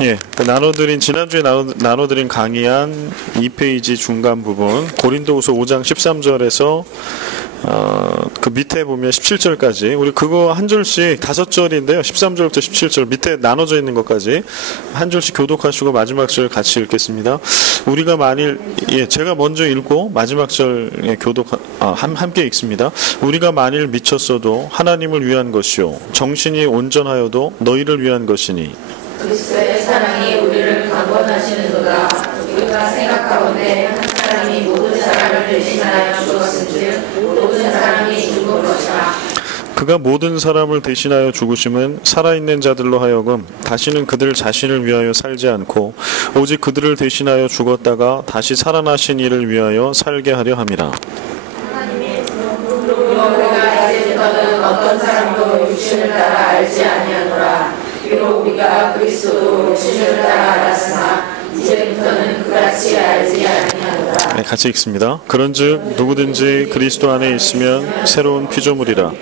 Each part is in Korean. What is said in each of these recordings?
예, 지난주에 나눠드린 강의한 2페이지 중간 부분, 고린도후서 5장 13절에서 그 밑에 보면 17절까지, 우리 그거 한 절씩 5절인데요. 13절부터 17절 밑에 나눠져 있는 것까지 한 절씩 교독하시고 마지막 절 같이 읽겠습니다. 우리가 만일, 제가 먼저 읽고 마지막 절 함께 읽습니다. 우리가 만일 미쳤어도 하나님을 위한 것이요, 정신이 온전하여도 너희를 위한 것이니 그리스도의 사랑이 우리를 강권하시는도다. 우리가 생각하건대 한 사람이 모든 사람을 대신하여 죽었은즉 모든 사람이 죽은 것이라. 그가 모든 사람을 대신하여 죽으심은 살아있는 자들로 하여금 다시는 그들 자신을 위하여 살지 않고 오직 그들을 대신하여 죽었다가 다시 살아나신 이를 위하여 살게 하려 함이라. 우리가 이제부터는 어떤 사람도 육신을 따라 알지 아니하노라. 비록 우리가 그리스도로 육신을 따라 알았으나 이제부터는 그같이 알지 아니하노라. 네, 같이 읽습니다. 그런즉 누구든지 그리스도 안에 있으면 새로운 피조물이라.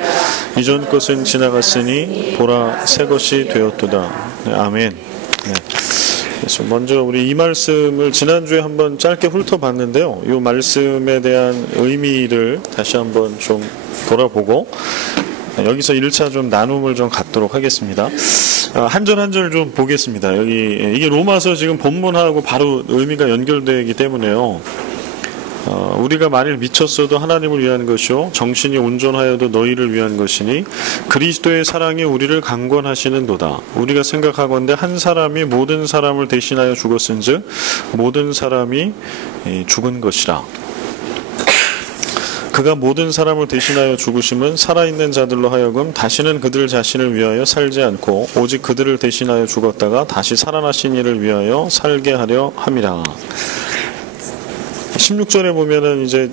이전 것은 지나갔으니 보라 새 것이 되었도다. 네, 아멘. 네. 그래서 먼저 우리 이 말씀을 지난주에 한번 짧게 훑어봤는데요. 이 말씀에 대한 의미를 다시 한번 좀 돌아보고 여기서 1차 좀 나눔을 좀 갖도록 하겠습니다. 한 절 한 절 좀 보겠습니다. 이게 로마서 지금 본문하고 바로 의미가 연결되기 때문에요. 우리가 만일 미쳤어도 하나님을 위한 것이요, 정신이 온전하여도 너희를 위한 것이니 그리스도의 사랑이 우리를 강권하시는도다. 우리가 생각하건대 한 사람이 모든 사람을 대신하여 죽었은즉 모든 사람이 죽은 것이라. 그가 모든 사람을 대신하여 죽으심은 살아있는 자들로 하여금 다시는 그들 자신을 위하여 살지 않고 오직 그들을 대신하여 죽었다가 다시 살아나신 이를 위하여 살게 하려 함이라. 16절에 보면은 이제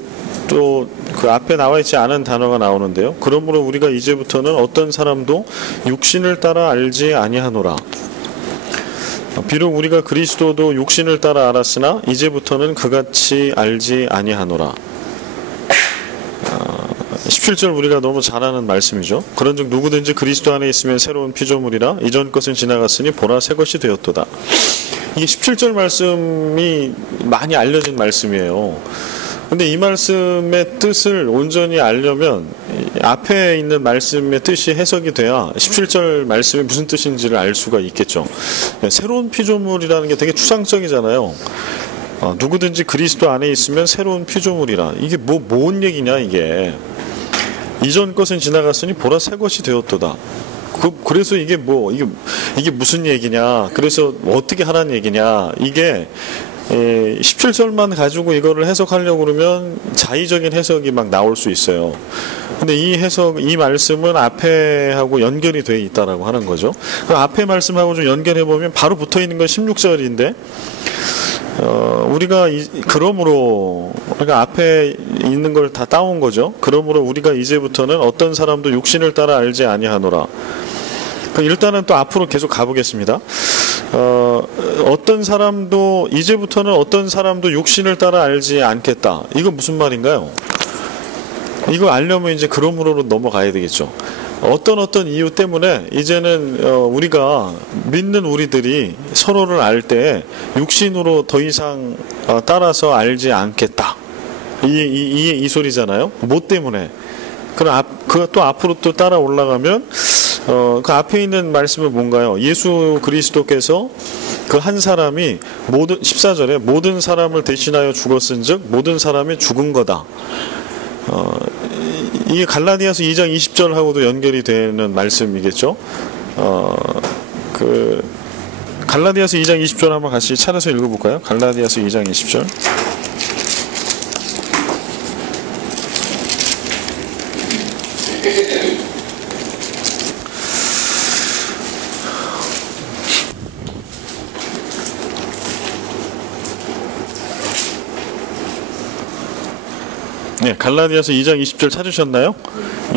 또 그 앞에 나와 있지 않은 단어가 나오는데요. 그러므로 우리가 이제부터는 어떤 사람도 육신을 따라 알지 아니하노라. 비록 우리가 그리스도도 육신을 따라 알았으나 이제부터는 그같이 알지 아니하노라. 17절 우리가 너무 잘 아는 말씀이죠. 그런즉 누구든지 그리스도 안에 있으면 새로운 피조물이라. 이전 것은 지나갔으니 보라 새 것이 되었도다. 이게 17절 말씀이 많이 알려진 말씀이에요. 근데 이 말씀의 뜻을 온전히 알려면 앞에 있는 말씀의 뜻이 해석이 돼야 17절 말씀이 무슨 뜻인지를 알 수가 있겠죠. 새로운 피조물이라는 게 되게 추상적이잖아요. 누구든지 그리스도 안에 있으면 새로운 피조물이라. 이게 뭔 얘기냐 이게. 이전 것은 지나갔으니 보라 새 것이 되었도다. 그래서 이게 무슨 얘기냐, 그래서 어떻게 하라는 얘기냐, 이게 17절만 가지고 이거를 해석하려고 그러면 자의적인 해석이 막 나올 수 있어요. 근데 이 말씀은 앞에하고 연결이 돼 있다라고 하는 거죠. 그 앞에 말씀하고 좀 연결해 보면 바로 붙어 있는 건 16절인데 우리가 그러므로 우리가 앞에 있는 걸 다 따온 거죠. 그러므로 우리가 이제부터는 어떤 사람도 육신을 따라 알지 아니하노라. 일단은 또 앞으로 계속 가보겠습니다. 어떤 사람도 이제부터는 어떤 사람도 육신을 따라 알지 않겠다. 이거 무슨 말인가요? 이거 알려면 이제 그러므로로 넘어가야 되겠죠. 어떤 이유 때문에 이제는 우리가 믿는 우리들이 서로를 알 때 육신으로 더 이상 따라서 알지 않겠다. 이 소리잖아요. 뭐 때문에? 그럼 또 앞으로 또 따라 올라가면 그 앞에 있는 말씀은 뭔가요? 예수 그리스도께서 그 한 사람이 14절에 모든 사람을 대신하여 죽었은즉 모든 사람이 죽은 거다. 이게 갈라디아서 2장 20절하고도 연결이 되는 말씀이겠죠. 갈라디아서 2장 20절 한번 같이 찾아서 읽어볼까요? 갈라디아서 2장 20절. 네, 갈라디아서 2장 20절 찾으셨나요?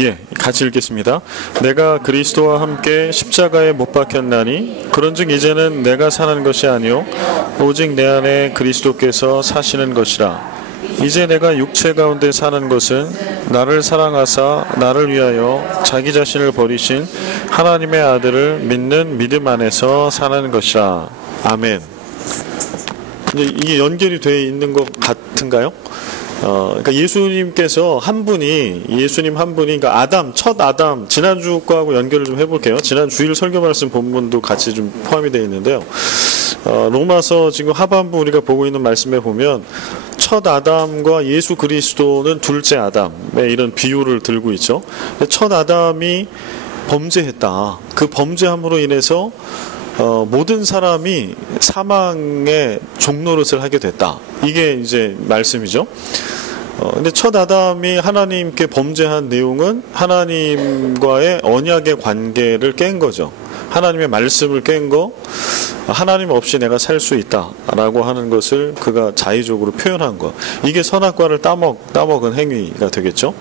예, 같이 읽겠습니다. 내가 그리스도와 함께 십자가에 못 박혔나니 그런즉 이제는 내가 사는 것이 아니요 오직 내 안에 그리스도께서 사시는 것이라. 이제 내가 육체 가운데 사는 것은 나를 사랑하사 나를 위하여 자기 자신을 버리신 하나님의 아들을 믿는 믿음 안에서 사는 것이라. 아멘. 이제 이게 연결이 되어 있는 것 같은가요? 그러니까 예수님께서 예수님 한 분이, 그러니까 첫 아담, 지난주 거하고 연결을 좀 해볼게요. 지난 주일 설교 말씀 본문도 같이 좀 포함이 되어 있는데요. 로마서 지금 하반부 우리가 보고 있는 말씀에 보면 첫 아담과 예수 그리스도는 둘째 아담의 이런 비유를 들고 있죠. 첫 아담이 범죄했다. 그 범죄함으로 인해서 모든 사람이 사망의 종노릇을 하게 됐다. 이게 이제 말씀이죠. 근데 첫 아담이 하나님께 범죄한 내용은 하나님과의 언약의 관계를 깬 거죠. 하나님의 말씀을 깬 거, 하나님 없이 내가 살 수 있다라고 하는 것을 그가 자의적으로 표현한 거. 이게 선악과를 따먹은 행위가 되겠죠.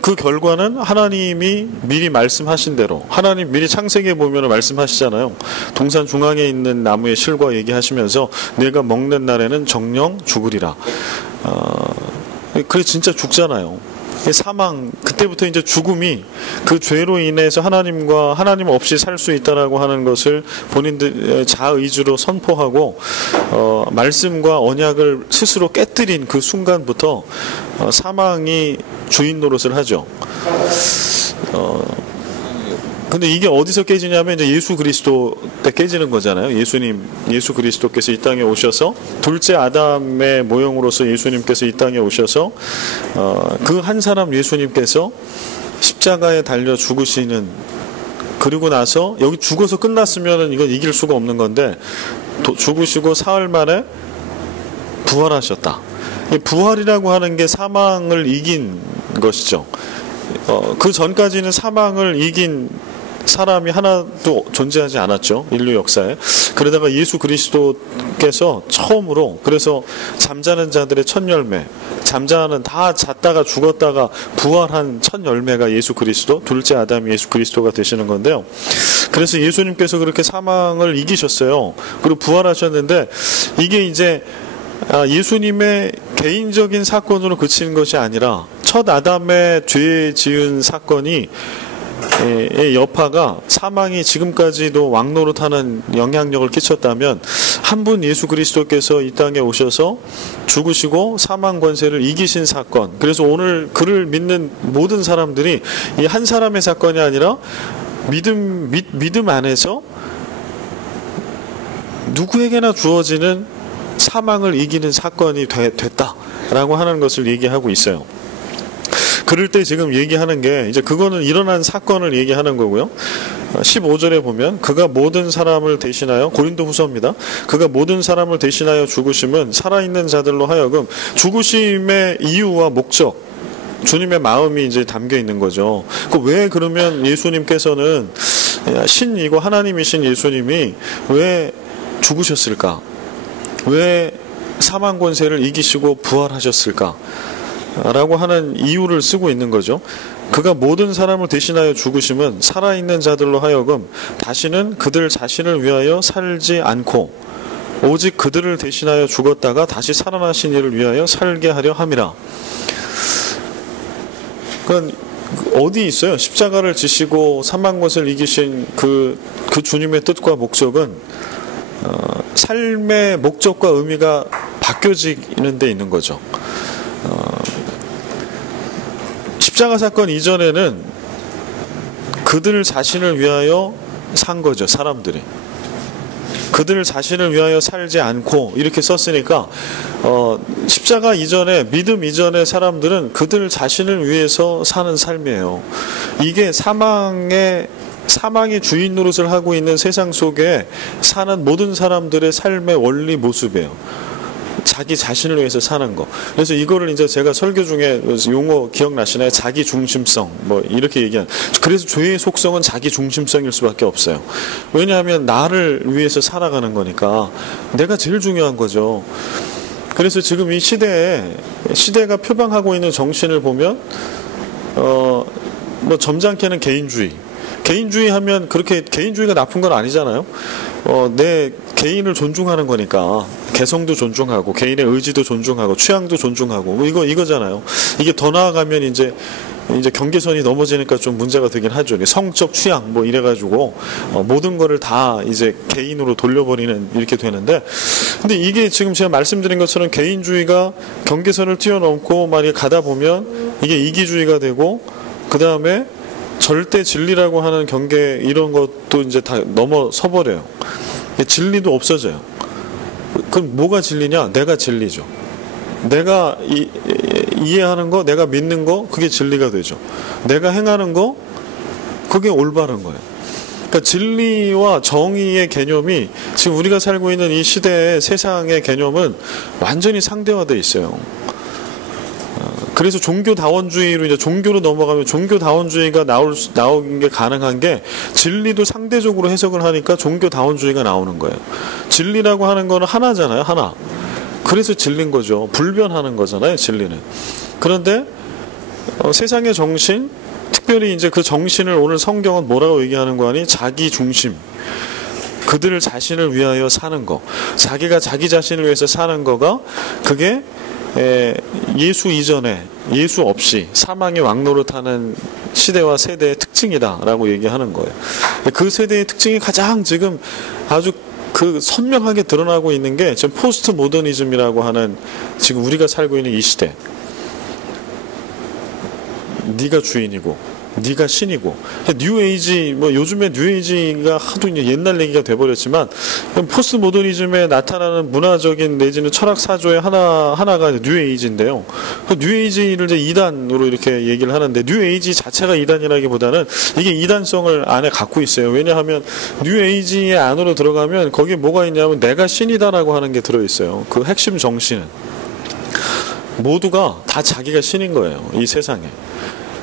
그 결과는 하나님이 미리 말씀하신 대로, 하나님 미리 창세기에 보면 말씀하시잖아요. 동산 중앙에 있는 나무의 실과 얘기하시면서 내가 먹는 날에는 정령 죽으리라. 그래 진짜 죽잖아요. 사망, 그때부터 이제 죽음이 그 죄로 인해서 하나님 없이 살 수 있다라고 하는 것을 본인들 자의지로 선포하고 말씀과 언약을 스스로 깨뜨린 그 순간부터 사망이 주인 노릇을 하죠. 근데 이게 어디서 깨지냐면 이제 예수 그리스도 때 깨지는 거잖아요. 예수 그리스도께서 이 땅에 오셔서 둘째 아담의 모형으로서 예수님께서 이 땅에 오셔서 그 한 사람 예수님께서 십자가에 달려 죽으시는, 그리고 나서 여기 죽어서 끝났으면은 이건 이길 수가 없는 건데 죽으시고 사흘 만에 부활하셨다. 이 부활이라고 하는 게 사망을 이긴 것이죠. 그 전까지는 사망을 이긴 사람이 하나도 존재하지 않았죠. 인류 역사에. 그러다가 예수 그리스도께서 처음으로, 그래서 잠자는 자들의 첫 열매, 다 잤다가 죽었다가 부활한 첫 열매가 예수 그리스도, 둘째 아담이 예수 그리스도가 되시는 건데요. 그래서 예수님께서 그렇게 사망을 이기셨어요. 그리고 부활하셨는데 이게 이제 예수님의 개인적인 사건으로 그치는 것이 아니라 첫 아담의 죄 지은 사건이 의 여파가 사망이 지금까지도 왕노릇하는 영향력을 끼쳤다면 한 분 예수 그리스도께서 이 땅에 오셔서 죽으시고 사망 권세를 이기신 사건, 그래서 오늘 그를 믿는 모든 사람들이 이 한 사람의 사건이 아니라 믿음 안에서 누구에게나 주어지는 사망을 이기는 사건이 됐다라고 하는 것을 얘기하고 있어요. 그럴 때 지금 얘기하는 게 이제 그거는 일어난 사건을 얘기하는 거고요. 15절에 보면 그가 모든 사람을 대신하여, 고린도 후서입니다. 그가 모든 사람을 대신하여 죽으심은 살아있는 자들로 하여금, 죽으심의 이유와 목적, 주님의 마음이 이제 담겨 있는 거죠. 왜 그러면 예수님께서는 신이고 하나님이신 예수님이 왜 죽으셨을까? 왜 사망 권세를 이기시고 부활하셨을까? 라고 하는 이유를 쓰고 있는 거죠. 그가 모든 사람을 대신하여 죽으심은 살아있는 자들로 하여금 다시는 그들 자신을 위하여 살지 않고 오직 그들을 대신하여 죽었다가 다시 살아나신 이를 위하여 살게 하려 함이라. 그건 어디 있어요? 십자가를 지시고 사망 것을 이기신 그 주님의 뜻과 목적은 삶의 목적과 의미가 바뀌어지는 데 있는 거죠. 십자가 사건 이전에는 그들 자신을 위하여 산 거죠. 사람들이 그들 자신을 위하여 살지 않고 이렇게 썼으니까 십자가 이전에, 믿음 이전의 사람들은 그들 자신을 위해서 사는 삶이에요. 이게 사망이 주인 노릇을 하고 있는 세상 속에 사는 모든 사람들의 삶의 원리 모습이에요. 자기 자신을 위해서 사는 거. 그래서 이거를 이제 제가 설교 중에 용어 기억나시나요? 자기 중심성, 뭐 이렇게 얘기한. 그래서 죄의 속성은 자기 중심성일 수밖에 없어요. 왜냐하면 나를 위해서 살아가는 거니까 내가 제일 중요한 거죠. 그래서 지금 이 시대가 표방하고 있는 정신을 보면 뭐 점잖게는 개인주의 하면 그렇게 개인주의가 나쁜 건 아니잖아요. 내 개인을 존중하는 거니까 개성도 존중하고 개인의 의지도 존중하고 취향도 존중하고 뭐 이거잖아요. 이게 더 나아가면 이제 경계선이 넘어지니까 좀 문제가 되긴 하죠. 성적 취향 뭐 이래가지고 모든 거를 다 이제 개인으로 돌려버리는 이렇게 되는데, 근데 이게 지금 제가 말씀드린 것처럼 개인주의가 경계선을 뛰어넘고 만약에 가다 보면 이게 이기주의가 되고, 그 다음에 절대 진리라고 하는 경계 이런 것도 이제 다 넘어서 버려요. 진리도 없어져요. 그럼 뭐가 진리냐? 내가 진리죠. 내가 이해하는 거, 내가 믿는 거, 그게 진리가 되죠. 내가 행하는 거, 그게 올바른 거예요. 그러니까 진리와 정의의 개념이 지금 우리가 살고 있는 이 시대의 세상의 개념은 완전히 상대화되어 있어요. 그래서 종교다원주의로 이제 종교로 넘어가면 종교다원주의가 나오는 게 가능한 게 진리도 상대적으로 해석을 하니까 종교다원주의가 나오는 거예요. 진리라고 하는 거는 하나잖아요, 하나. 그래서 진리인 거죠. 불변하는 거잖아요, 진리는. 그런데 세상의 정신, 특별히 이제 그 정신을 오늘 성경은 뭐라고 얘기하는 거 아니? 자기 중심. 그들 자신을 위하여 사는 거. 자기가 자기 자신을 위해서 사는 거가 그게 예수 이전에 예수 없이 사망의 왕노릇하는 시대와 세대의 특징이다라고 얘기하는 거예요. 그 세대의 특징이 가장 지금 아주 그 선명하게 드러나고 있는 게 지금 포스트 모더니즘이라고 하는 지금 우리가 살고 있는 이 시대. 네가 주인이고 네가 신이고, 뉴에이지 뭐 요즘에 뉴에이지가 하도 이제 옛날 얘기가 돼버렸지만 포스트 모더니즘에 나타나는 문화적인 내지는 철학 사조의 하나가 뉴에이지인데요. 그 뉴에이지를 이제 이단으로 이렇게 얘기를 하는데, 뉴에이지 자체가 이단이라기보다는 이게 이단성을 안에 갖고 있어요. 왜냐하면 뉴에이지의 안으로 들어가면 거기에 뭐가 있냐면 내가 신이다라고 하는 게 들어있어요. 그 핵심 정신은 모두가 다 자기가 신인 거예요, 이 세상에.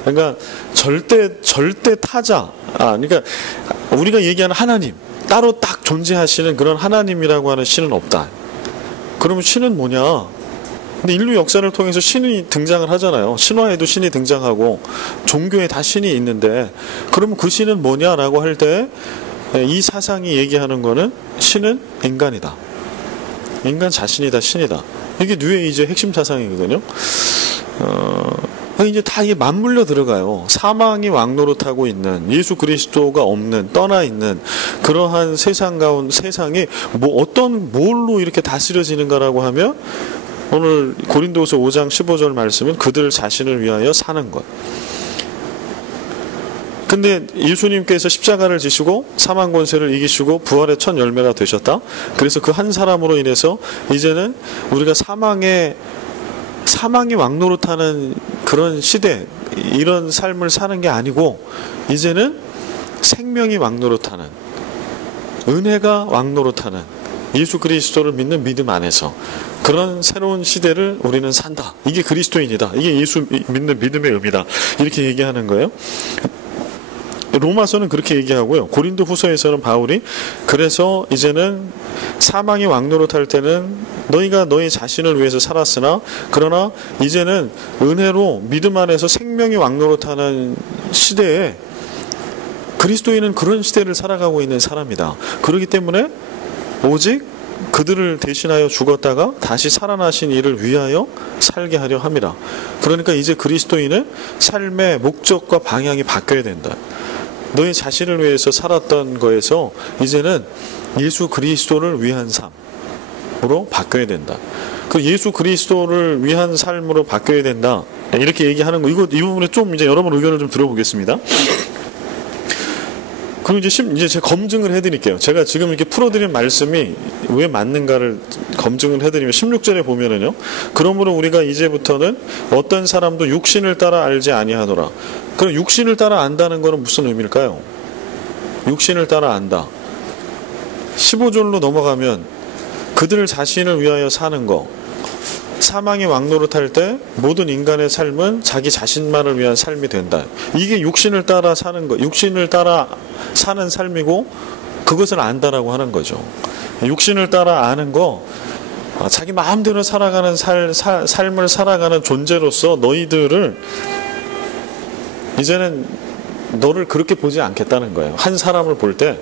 그러니까 절대 타자, 그러니까 우리가 얘기하는 하나님, 따로 딱 존재하시는 그런 하나님이라고 하는 신은 없다. 그러면 신은 뭐냐? 근데 인류 역사를 통해서 신이 등장을 하잖아요. 신화에도 신이 등장하고 종교에 다 신이 있는데, 그러면 그 신은 뭐냐라고 할 때 이 사상이 얘기하는 거는 신은 인간이다. 인간 자신이다, 신이다. 이게 뉴에이지의 핵심 사상이거든요. 이제 다 이게 맞물려 들어가요. 사망이 왕노릇하고 있는, 예수 그리스도가 없는, 떠나 있는 그러한 세상이 어떤 뭘로 이렇게 다스려지는가라고 하면, 오늘 고린도후서 5장 15절 말씀은 그들 자신을 위하여 사는 것. 근데 예수님께서 십자가를 지시고 사망 권세를 이기시고 부활의 첫 열매가 되셨다. 그래서 그 한 사람으로 인해서 이제는 우리가 사망이 왕노릇하는 그런 시대, 이런 삶을 사는 게 아니고 이제는 생명이 왕노릇하는, 은혜가 왕노릇하는 예수 그리스도를 믿는 믿음 안에서 그런 새로운 시대를 우리는 산다. 이게 그리스도인이다. 이게 예수 믿는 믿음의 의미다. 이렇게 얘기하는 거예요. 로마서는 그렇게 얘기하고요. 고린도 후서에서는 바울이 그래서 이제는 사망이 왕노릇할 때는 너희가 너희 자신을 위해서 살았으나 그러나 이제는 은혜로 믿음 안에서 생명이 왕노릇하는 시대에 그리스도인은 그런 시대를 살아가고 있는 사람이다. 그렇기 때문에 오직 그들을 대신하여 죽었다가 다시 살아나신 이를 위하여 살게 하려 함이라. 그러니까 이제 그리스도인은 삶의 목적과 방향이 바뀌어야 된다. 너희 자신을 위해서 살았던 거에서 이제는 예수 그리스도를 위한 삶으로 바뀌어야 된다. 그 예수 그리스도를 위한 삶으로 바뀌어야 된다. 이렇게 얘기하는 거, 이 부분에 좀 이제 여러분 의견을 좀 들어보겠습니다. 그럼 이제 제가 검증을 해드릴게요. 제가 지금 이렇게 풀어드린 말씀이 왜 맞는가를 검증을 해드리면 16절에 보면은요. 그러므로 우리가 이제부터는 어떤 사람도 육신을 따라 알지 아니하노라. 그럼 육신을 따라 안다는 것은 무슨 의미일까요? 육신을 따라 안다. 15절로 넘어가면 그들 자신을 위하여 사는 거. 사망이 왕노릇할 때 모든 인간의 삶은 자기 자신만을 위한 삶이 된다. 이게 육신을 따라 사는 거, 육신을 따라 사는 삶이고 그것을 안다라고 하는 거죠. 육신을 따라 아는 거, 자기 마음대로 살아가는 삶을 살아가는 존재로서 너희들을 이제는 너를 그렇게 보지 않겠다는 거예요. 한 사람을 볼 때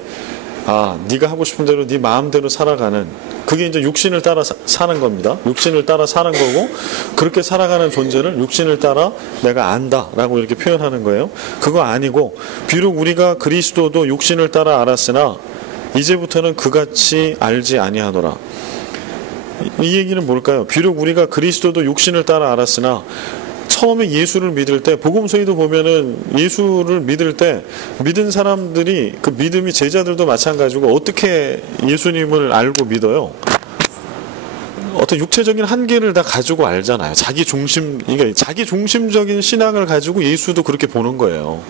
네가 하고 싶은 대로 네 마음대로 살아가는, 그게 이제 육신을 따라 사는 겁니다. 육신을 따라 사는 거고, 그렇게 살아가는 존재를 육신을 따라 내가 안다라고 이렇게 표현하는 거예요. 그거 아니고, 비록 우리가 그리스도도 육신을 따라 알았으나 이제부터는 그같이 알지 아니하노라. 이 얘기는 뭘까요? 비록 우리가 그리스도도 육신을 따라 알았으나, 처음에 예수를 믿을 때, 복음서에도 보면은 예수를 믿을 때 믿은 사람들이, 그 믿음이, 제자들도 마찬가지고 어떻게 예수님을 알고 믿어요? 어떤 육체적인 한계를 다 가지고 알잖아요. 그러니까 자기 중심적인 신앙을 가지고 예수도 그렇게 보는 거예요.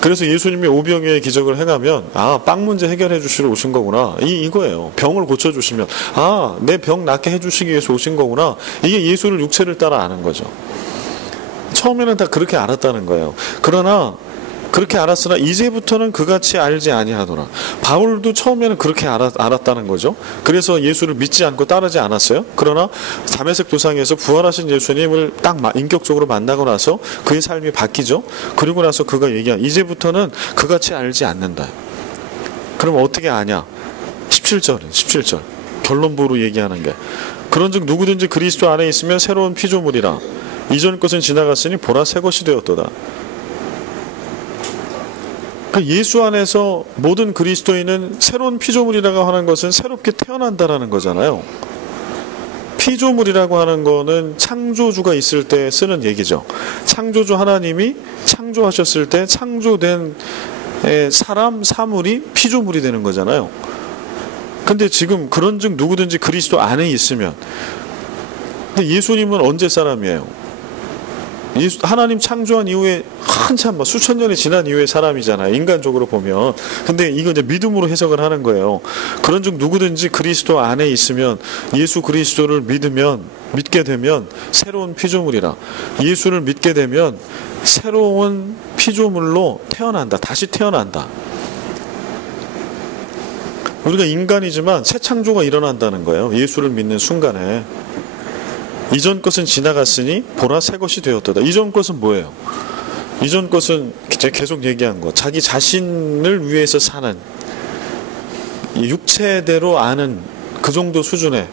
그래서 예수님이 오병이어의 기적을 행하면, 빵 문제 해결해 주시러 오신 거구나, 이거예요. 병을 고쳐주시면, 내 병 낫게 해주시기 위해서 오신 거구나. 이게 예수를 육체를 따라 아는 거죠. 처음에는 다 그렇게 알았다는 거예요. 그러나 그렇게 알았으나 이제부터는 그같이 알지 아니하노라. 바울도 처음에는 그렇게 알았다는 거죠. 그래서 예수를 믿지 않고 따르지 않았어요. 그러나 다메섹 도상에서 부활하신 예수님을 딱 인격적으로 만나고 나서 그의 삶이 바뀌죠. 그리고 나서 그가 얘기한, 이제부터는 그같이 알지 않는다. 그럼 어떻게 아냐? 17절 결론부로 얘기하는 게, 그런즉 누구든지 그리스도 안에 있으면 새로운 피조물이라. 이전 것은 지나갔으니 보라 새 것이 되었도다. 그러니까 예수 안에서 모든 그리스도인은 새로운 피조물이라고 하는 것은 새롭게 태어난다라는 거잖아요. 피조물이라고 하는 거는 창조주가 있을 때 쓰는 얘기죠. 창조주 하나님이 창조하셨을 때 창조된 사람, 사물이 피조물이 되는 거잖아요. 근데 지금 그런즉 누구든지 그리스도 안에 있으면, 근데 예수님은 언제 사람이에요? 하나님 창조한 이후에 한참 수천 년이 지난 이후의 사람이잖아요, 인간적으로 보면. 근데 이거 이제 믿음으로 해석을 하는 거예요. 그런즉 누구든지 그리스도 안에 있으면, 예수 그리스도를 믿게 되면 새로운 피조물이라. 예수를 믿게 되면 새로운 피조물로 태어난다. 다시 태어난다. 우리가 인간이지만 새 창조가 일어난다는 거예요. 예수를 믿는 순간에. 이전 것은 지나갔으니 보라 새 것이 되었도다. 이전 것은 뭐예요? 이전 것은 제가 계속 얘기한 거, 자기 자신을 위해서 사는, 육체대로 아는 그 정도 수준의,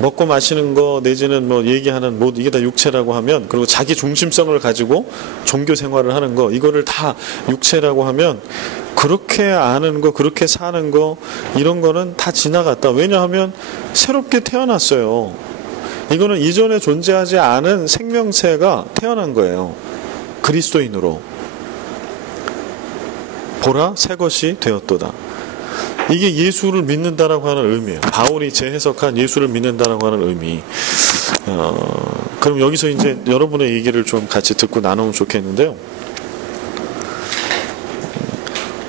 먹고 마시는 거 내지는 얘기하는 이게 다 육체라고 하면, 그리고 자기 중심성을 가지고 종교 생활을 하는 거, 이거를 다 육체라고 하면, 그렇게 아는 거, 그렇게 사는 거, 이런 거는 다 지나갔다. 왜냐하면 새롭게 태어났어요. 이거는 이전에 존재하지 않은 생명체가 태어난 거예요. 그리스도인으로. 보라 새 것이 되었도다. 이게 예수를 믿는다라고 하는 의미예요. 바울이 재해석한 예수를 믿는다라고 하는 의미. 그럼 여기서 이제 여러분의 얘기를 좀 같이 듣고 나누면 좋겠는데요.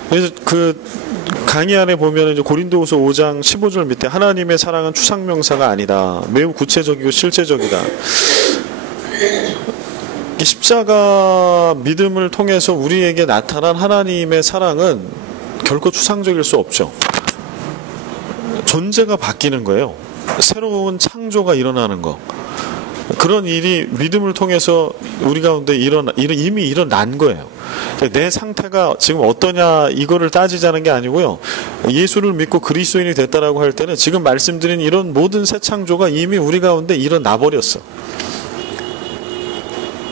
그래서 그 강의 안에 보면 이제 고린도후서 5장 15절 밑에, 하나님의 사랑은 추상명사가 아니다. 매우 구체적이고 실제적이다. 십자가 믿음을 통해서 우리에게 나타난 하나님의 사랑은 결코 추상적일 수 없죠. 존재가 바뀌는 거예요. 새로운 창조가 일어나는 거. 그런 일이 믿음을 통해서 우리 가운데 이미 일어난 거예요. 내 상태가 지금 어떠냐 이거를 따지자는 게 아니고요. 예수를 믿고 그리스도인이 됐다라고 할 때는 지금 말씀드린 이런 모든 새 창조가 이미 우리 가운데 일어나 버렸어.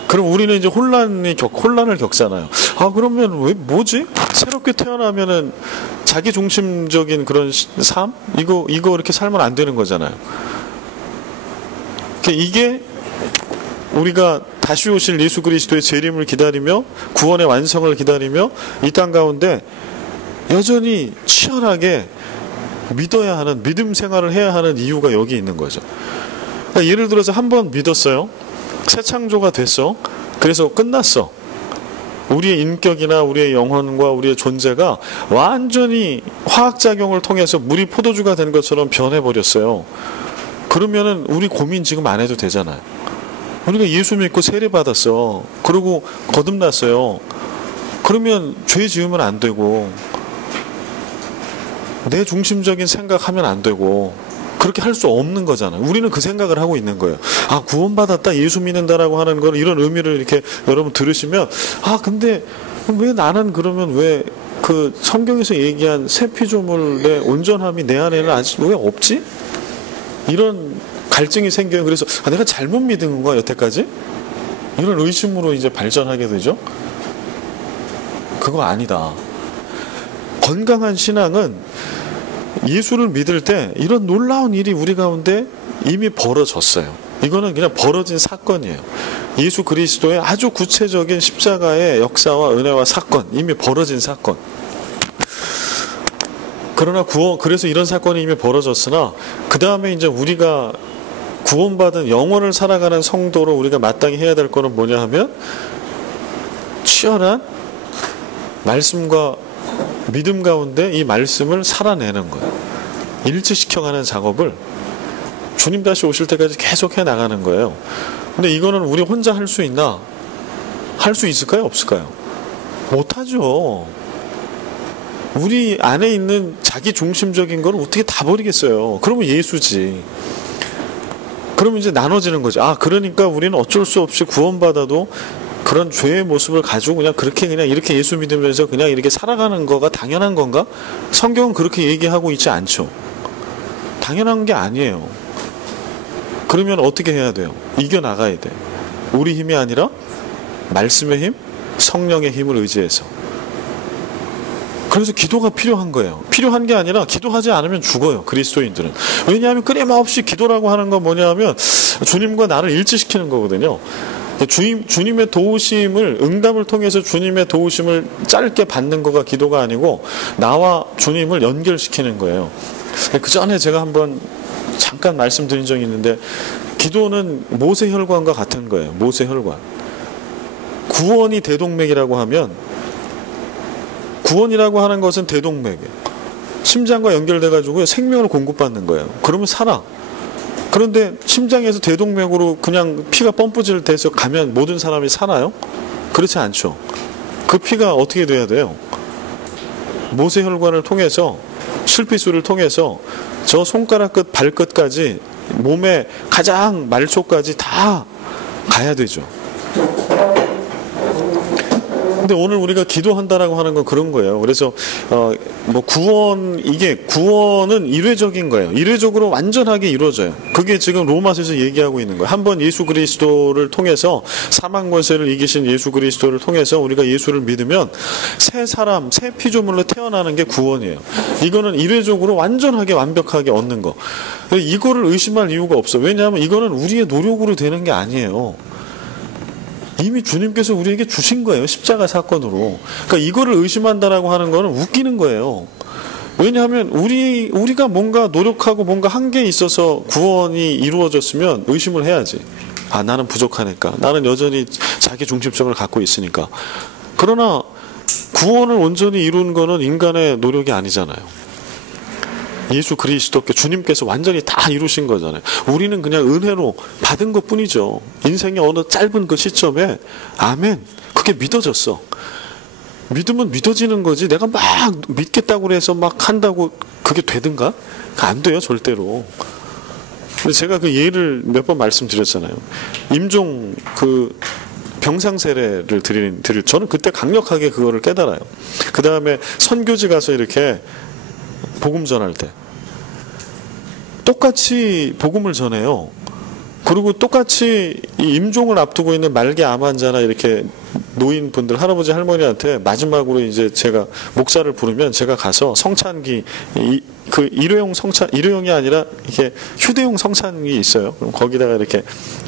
그럼 우리는 이제 혼란을 겪잖아요. 그러면 왜 뭐지? 새롭게 태어나면은 자기 중심적인 그런 삶? 이거 이렇게 살면 안 되는 거잖아요. 이게 우리가 다시 오실 예수 그리스도의 재림을 기다리며 구원의 완성을 기다리며 이 땅 가운데 여전히 치열하게 믿어야 하는, 믿음 생활을 해야 하는 이유가 여기 있는 거죠. 그러니까 예를 들어서 한번 믿었어요. 새 창조가 됐어. 그래서 끝났어. 우리의 인격이나 우리의 영혼과 우리의 존재가 완전히 화학작용을 통해서 물이 포도주가 된 것처럼 변해버렸어요. 그러면은 우리 고민 지금 안 해도 되잖아요. 우리가 예수 믿고 세례 받았어. 그리고 거듭났어요. 그러면 죄 지으면 안 되고, 내 중심적인 생각하면 안 되고, 그렇게 할 수 없는 거잖아요. 우리는 그 생각을 하고 있는 거예요. 구원받았다, 예수 믿는다라고 하는 걸, 이런 의미를 이렇게 여러분 들으시면, 근데 왜 나는 그러면 왜 그 성경에서 얘기한 새 피조물의 온전함이 내 안에는 아직 왜 없지? 이런 갈증이 생겨요. 그래서 내가 잘못 믿은 건가 여태까지? 이런 의심으로 이제 발전하게 되죠. 그거 아니다. 건강한 신앙은 예수를 믿을 때 이런 놀라운 일이 우리 가운데 이미 벌어졌어요. 이거는 그냥 벌어진 사건이에요. 예수 그리스도의 아주 구체적인 십자가의 역사와 은혜와 사건, 이미 벌어진 사건. 그러나 그래서 이런 사건이 이미 벌어졌으나 그 다음에 이제 우리가 구원받은 영혼을 살아가는 성도로 우리가 마땅히 해야 될 거는 뭐냐 하면 치열한 말씀과 믿음 가운데 이 말씀을 살아내는 거예요. 일치시켜가는 작업을 주님 다시 오실 때까지 계속 해나가는 거예요. 근데 이거는 우리 혼자 할 수 있나? 할 수 있을까요? 없을까요? 못하죠. 우리 안에 있는 자기 중심적인 걸 어떻게 다 버리겠어요. 그러면 예수지. 그러면 이제 나눠지는 거죠. 그러니까 우리는 어쩔 수 없이 구원받아도 그런 죄의 모습을 가지고 그냥 이렇게 예수 믿으면서 그냥 이렇게 살아가는 거가 당연한 건가? 성경은 그렇게 얘기하고 있지 않죠. 당연한 게 아니에요. 그러면 어떻게 해야 돼요? 이겨나가야 돼. 우리 힘이 아니라 말씀의 힘, 성령의 힘을 의지해서. 그래서 기도가 필요한 거예요. 필요한 게 아니라 기도하지 않으면 죽어요. 그리스도인들은. 왜냐하면 끊임없이 기도라고 하는 건 뭐냐면 주님과 나를 일치시키는 거거든요. 주님의 도우심을, 응답을 통해서 주님의 도우심을 짧게 받는 거가 기도가 아니고 나와 주님을 연결시키는 거예요. 그 전에 제가 한번 잠깐 말씀드린 적이 있는데 기도는 모세혈관과 같은 거예요. 모세혈관. 구원이 대동맥이라고 하면 구원이라고 하는 것은 대동맥이에요. 심장과 연결돼가지고 생명을 공급받는 거예요. 그러면 살아. 그런데 심장에서 대동맥으로 그냥 피가 펌프질 돼서 가면 모든 사람이 사나요? 그렇지 않죠. 그 피가 어떻게 돼야 돼요? 모세혈관을 통해서, 실핏줄을 통해서 저 손가락 끝 발끝까지 몸의 가장 말초까지 다 가야 되죠. 근데 오늘 우리가 기도한다라고 하는 건 그런 거예요. 그래서 구원은 일회적인 거예요. 일회적으로 완전하게 이루어져요. 그게 지금 로마서에서 얘기하고 있는 거예요. 한번 예수 그리스도를 통해서 사망 권세를 이기신 예수 그리스도를 통해서 우리가 예수를 믿으면 새 사람, 새 피조물로 태어나는 게 구원이에요. 이거는 일회적으로 완전하게 완벽하게 얻는 거. 이거를 의심할 이유가 없어. 왜냐하면 이거는 우리의 노력으로 되는 게 아니에요. 이미 주님께서 우리에게 주신 거예요. 십자가 사건으로. 그러니까 이거를 의심한다라고 하는 거는 웃기는 거예요. 왜냐하면 우리가 뭔가 노력하고 뭔가 한 게 있어서 구원이 이루어졌으면 의심을 해야지. 나는 부족하니까. 나는 여전히 자기 중심성을 갖고 있으니까. 그러나 구원을 온전히 이룬 거는 인간의 노력이 아니잖아요. 예수 그리스도께 주님께서 완전히 다 이루신 거잖아요. 우리는 그냥 은혜로 받은 것 뿐이죠. 인생의 어느 짧은 그 시점에 아멘, 그게 믿어졌어. 믿으면 믿어지는 거지. 내가 막 믿겠다고 해서 막 한다고 그게 되든가? 안 돼요, 절대로. 근데 제가 그 예를 몇 번 말씀드렸잖아요. 임종 그 병상 세례를 저는 그때 강력하게 그거를 깨달아요. 그 다음에 선교지 가서 이렇게 복음 전할 때 똑같이 복음을 전해요. 그리고 똑같이 이 임종을 앞두고 있는 말기 암 환자나 이렇게 노인분들, 할아버지 할머니한테 마지막으로 이제 제가 목사를 부르면 제가 가서 성찬기, 그 일회용이 아니라 이렇게 휴대용 성찬기 있어요. 그럼 거기다가 이렇게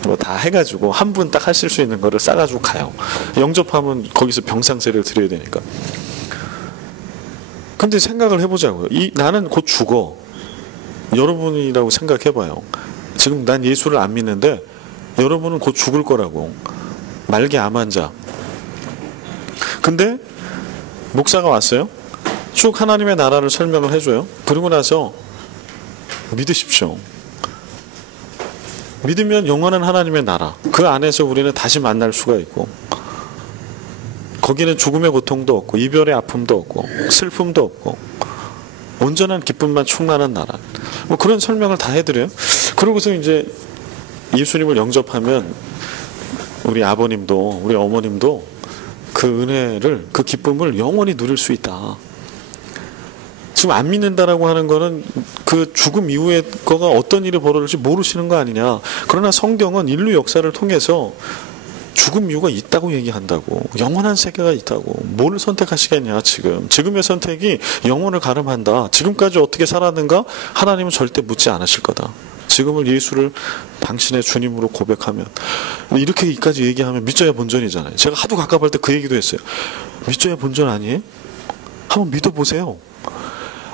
뭐 다 해가지고 한 분 딱 하실 수 있는 거를 싸가지고 가요. 영접하면 거기서 병상세를 드려야 되니까. 근데 생각을 해보자고요. 나는 곧 죽어. 여러분이라고 생각해봐요. 지금 난 예수를 안 믿는데 여러분은 곧 죽을 거라고. 말기 암 환자. 근데 목사가 왔어요. 쭉 하나님의 나라를 설명을 해줘요. 그러고 나서 믿으십시오. 믿으면 영원한 하나님의 나라. 그 안에서 우리는 다시 만날 수가 있고, 거기는 죽음의 고통도 없고 이별의 아픔도 없고 슬픔도 없고 온전한 기쁨만 충만한 나라. 뭐 그런 설명을 다 해드려요. 그러고서 이제 예수님을 영접하면 우리 아버님도 우리 어머님도 그 은혜를, 그 기쁨을 영원히 누릴 수 있다. 지금 안 믿는다라고 하는 거는 그 죽음 이후에 거가 어떤 일이 벌어질지 모르시는 거 아니냐. 그러나 성경은 인류 역사를 통해서 죽음 이유가 있다고 얘기한다고. 영원한 세계가 있다고. 뭘 선택하시겠냐 지금. 지금의 선택이 영혼을 가름한다. 지금까지 어떻게 살았는가 하나님은 절대 묻지 않으실 거다. 지금을 예수를 당신의 주님으로 고백하면, 이렇게까지 얘기하면 믿져야 본전이잖아요. 제가 하도 갑갑할 때 그 얘기도 했어요. 믿져야 본전 아니에요? 한번 믿어보세요.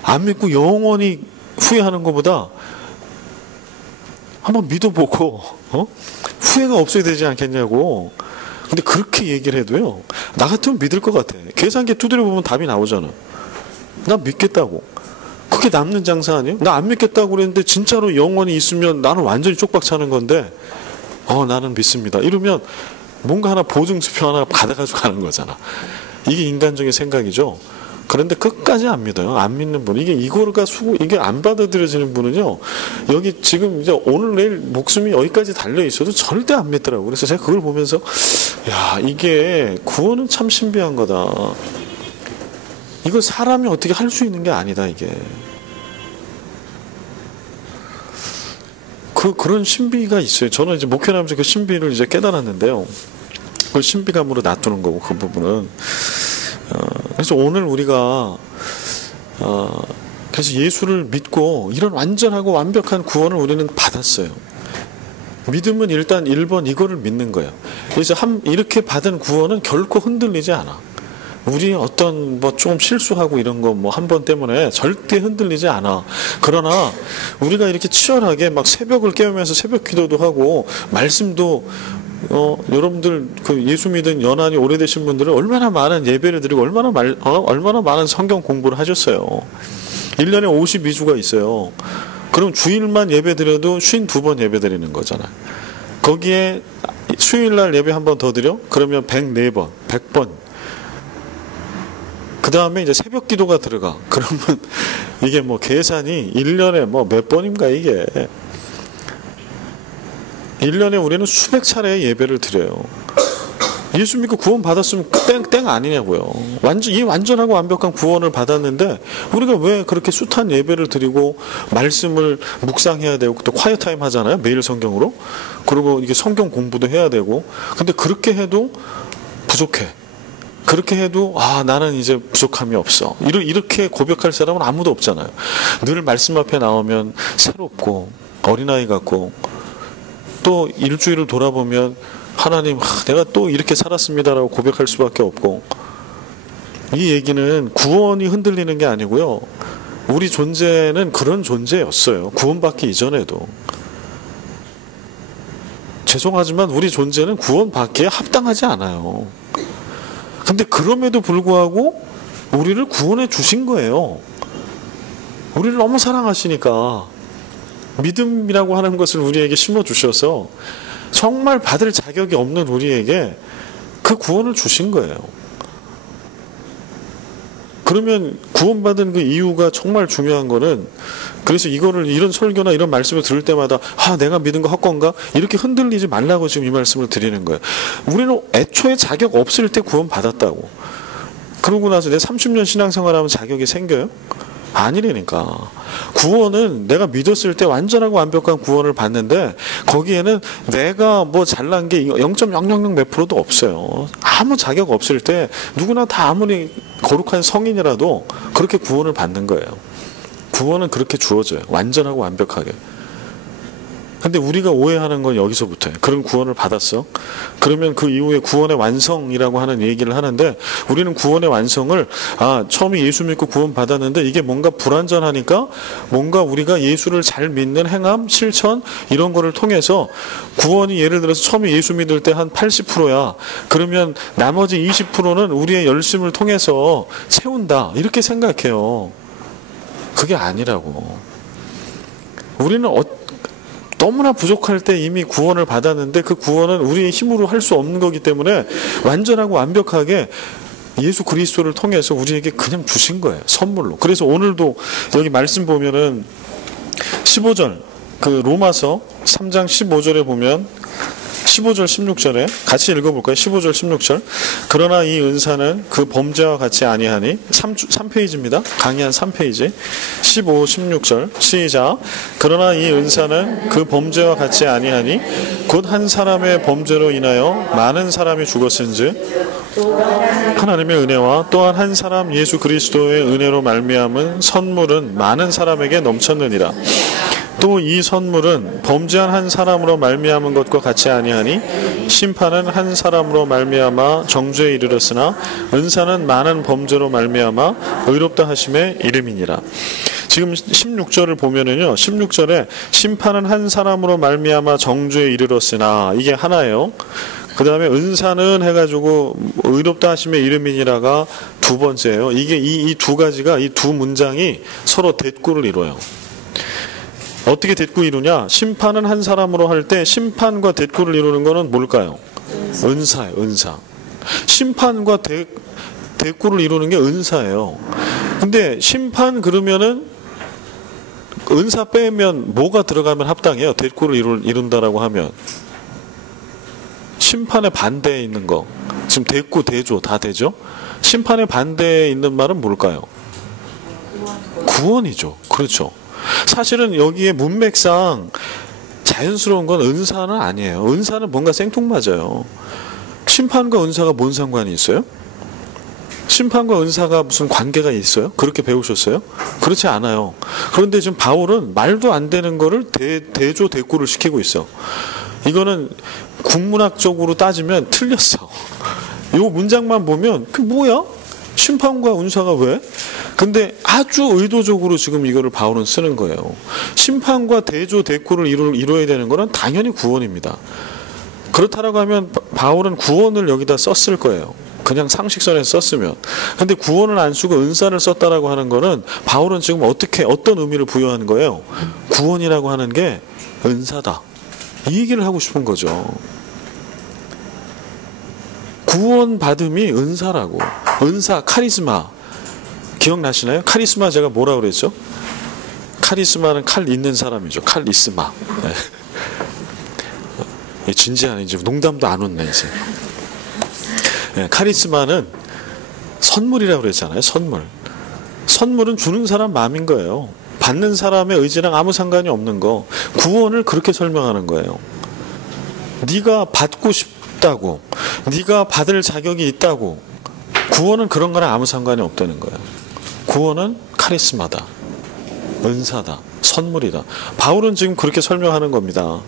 안 믿고 영원히 후회하는 것보다 한번 믿어보고 후회가 없어야 되지 않겠냐고. 근데 그렇게 얘기를 해도요, 나 같으면 믿을 것 같아. 계산기 두드려보면 답이 나오잖아. 나 믿겠다고. 그게 남는 장사 아니에요? 나 안 믿겠다고 그랬는데 진짜로 영원히 있으면 나는 완전히 쪽박 차는 건데 나는 믿습니다. 이러면 뭔가 하나 보증수표 하나 받아가지고 가는 거잖아. 이게 인간적인 생각이죠. 그런데 끝까지 안 믿어요. 안 믿는 분. 이게 안 받아들여지는 분은요, 여기 지금 이제 오늘 내일 목숨이 여기까지 달려 있어도 절대 안 믿더라고요. 그래서 제가 그걸 보면서, 야, 이게 구원은 참 신비한 거다. 이걸 사람이 어떻게 할 수 있는 게 아니다, 이게. 그런 신비가 있어요. 저는 이제 목회하면서 그 신비를 이제 깨달았는데요. 그걸 신비감으로 놔두는 거고, 그 부분은. 그래서 오늘 우리가 그래서 예수를 믿고 이런 완전하고 완벽한 구원을 우리는 받았어요. 믿음은 일단 1번 이거를 믿는 거예요. 그래서 이렇게 받은 구원은 결코 흔들리지 않아. 우리 어떤 조금 실수하고 이런 거 한 번 때문에 절대 흔들리지 않아. 그러나 우리가 이렇게 치열하게 막 새벽을 깨우면서 새벽 기도도 하고 말씀도 여러분들 그 예수 믿은 연한이 오래되신 분들은 얼마나 많은 예배를 드리고 얼마나 많은 성경 공부를 하셨어요. 1년에 52주가 있어요. 그럼 주일만 예배 드려도 52번 예배 드리는 거잖아요. 거기에 수요일날 예배 한 번 더 드려? 그러면 104번, 100번. 그 다음에 이제 새벽 기도가 들어가. 그러면 이게 계산이 1년에 몇 번인가 이게. 1년에 우리는 수백 차례의 예배를 드려요. 예수 믿고 구원 받았으면 땡 아니냐고요. 이 완전하고 완벽한 구원을 받았는데 우리가 왜 그렇게 숱한 예배를 드리고 말씀을 묵상해야 되고 또 콰이어 타임 하잖아요. 매일 성경으로. 그리고 이게 성경 공부도 해야 되고. 근데 그렇게 해도 부족해. 그렇게 해도 나는 이제 부족함이 없어. 이렇게 고백할 사람은 아무도 없잖아요. 늘 말씀 앞에 나오면 새롭고 어린아이 같고, 또 일주일을 돌아보면 하나님, 내가 또 이렇게 살았습니다라고 고백할 수밖에 없고. 이 얘기는 구원이 흔들리는 게 아니고요, 우리 존재는 그런 존재였어요. 구원받기 이전에도. 죄송하지만 우리 존재는 구원받기에 합당하지 않아요. 근데 그럼에도 불구하고 우리를 구원해 주신 거예요. 우리를 너무 사랑하시니까 믿음이라고 하는 것을 우리에게 심어주셔서 정말 받을 자격이 없는 우리에게 그 구원을 주신 거예요. 그러면 구원받은 그 이유가 정말 중요한 거는, 그래서 이런 설교나 이런 말씀을 들을 때마다 내가 믿은 거 헛건가? 이렇게 흔들리지 말라고 지금 이 말씀을 드리는 거예요. 우리는 애초에 자격 없을 때 구원받았다고. 그러고 나서 내 30년 신앙생활하면 자격이 생겨요? 아니라니까. 구원은 내가 믿었을 때 완전하고 완벽한 구원을 받는데 거기에는 내가 잘난 게 0.000 몇 프로도 없어요. 아무 자격 없을 때 누구나 다 아무리 거룩한 성인이라도 그렇게 구원을 받는 거예요. 구원은 그렇게 주어져요. 완전하고 완벽하게. 근데 우리가 오해하는 건 여기서부터예요. 그런 구원을 받았어? 그러면 그 이후에 구원의 완성이라고 하는 얘기를 하는데, 우리는 구원의 완성을 처음에 예수 믿고 구원 받았는데 이게 뭔가 불완전하니까 뭔가 우리가 예수를 잘 믿는 행함, 실천 이런 거를 통해서 구원이, 예를 들어서 처음에 예수 믿을 때 한 80%야. 그러면 나머지 20%는 우리의 열심을 통해서 채운다. 이렇게 생각해요. 그게 아니라고. 우리는 너무나 부족할 때 이미 구원을 받았는데 그 구원은 우리의 힘으로 할 수 없는 거기 때문에 완전하고 완벽하게 예수 그리스도를 통해서 우리에게 그냥 주신 거예요. 선물로. 그래서 오늘도 여기 말씀 보면은 15절, 그 로마서 3장 15절에 보면 15절 16절에 같이 읽어볼까요? 15절 16절. 그러나 이 은사는 그 범죄와 같이 아니하니 3페이지입니다. 강의 한 3페이지 15, 16절 시작. 그러나 이 은사는 그 범죄와 같이 아니하니 곧 한 사람의 범죄로 인하여 많은 사람이 죽었은즉 하나님의 은혜와 또한 한 사람 예수 그리스도의 은혜로 말미암은 선물은 많은 사람에게 넘쳤느니라. 또 이 선물은 범죄한 한 사람으로 말미암은 것과 같이 아니하니 심판은 한 사람으로 말미암아 정죄에 이르렀으나 은사는 많은 범죄로 말미암아 의롭다 하심의 이름이니라. 지금 16절을 보면은요, 16절에 심판은 한 사람으로 말미암아 정죄에 이르렀으나 이게 하나예요. 그 다음에 은사는 해가지고 의롭다 하심의 이름이니라가 두 번째예요. 이게 이 두 가지가, 이 두 문장이 서로 대꾸를 이뤄요. 어떻게 대꾸 이루냐? 심판은 한 사람으로 할 때 심판과 대꾸를 이루는 거는 뭘까요? 은사예요. 은사. 심판과 대꾸를 이루는 게 은사예요. 근데 심판 그러면은 은사 빼면 뭐가 들어가면 합당해요? 대꾸를 이룬다라고 하면 심판의 반대에 있는 거. 지금 대꾸, 대조 다 되죠? 심판의 반대에 있는 말은 뭘까요? 구원이죠. 그렇죠. 사실은 여기에 문맥상 자연스러운 건 은사는 아니에요. 은사는 뭔가 생뚱맞아요. 심판과 은사가 뭔 상관이 있어요? 심판과 은사가 무슨 관계가 있어요? 그렇게 배우셨어요? 그렇지 않아요. 그런데 지금 바울은 말도 안 되는 거를 대조 대꾸를 시키고 있어. 이거는 국문학적으로 따지면 틀렸어. 이 문장만 보면 그 뭐야? 심판과 은사가 왜? 근데 아주 의도적으로 지금 이거를 바울은 쓰는 거예요. 심판과 대조 대꾸를 이루어야 되는 거는 당연히 구원입니다. 그렇다라고 하면 바울은 구원을 여기다 썼을 거예요. 그냥 상식선에서 썼으면. 근데 구원을 안 쓰고 은사를 썼다라고 하는 거는 바울은 지금 어떤 의미를 부여하는 거예요? 구원이라고 하는 게 은사다. 이 얘기를 하고 싶은 거죠. 구원 받음이 은사라고. 은사, 카리스마. 기억나시나요? 카리스마 제가 뭐라고 그랬죠? 카리스마는 칼 있는 사람이죠. 칼리스마. 네. 진지하네. 이제 농담도 안 웃네, 이제. 네, 카리스마는 선물이라고 그랬잖아요. 선물. 선물은 주는 사람 마음인 거예요. 받는 사람의 의지랑 아무 상관이 없는 거. 구원을 그렇게 설명하는 거예요. 네가 받고 싶다고, 네가 받을 자격이 있다고. 구원은 그런 거랑 아무 상관이 없다는 거예요. 구원은 카리스마다, 은사다, 선물이다. 바울은 지금 그렇게 설명하는 겁니다.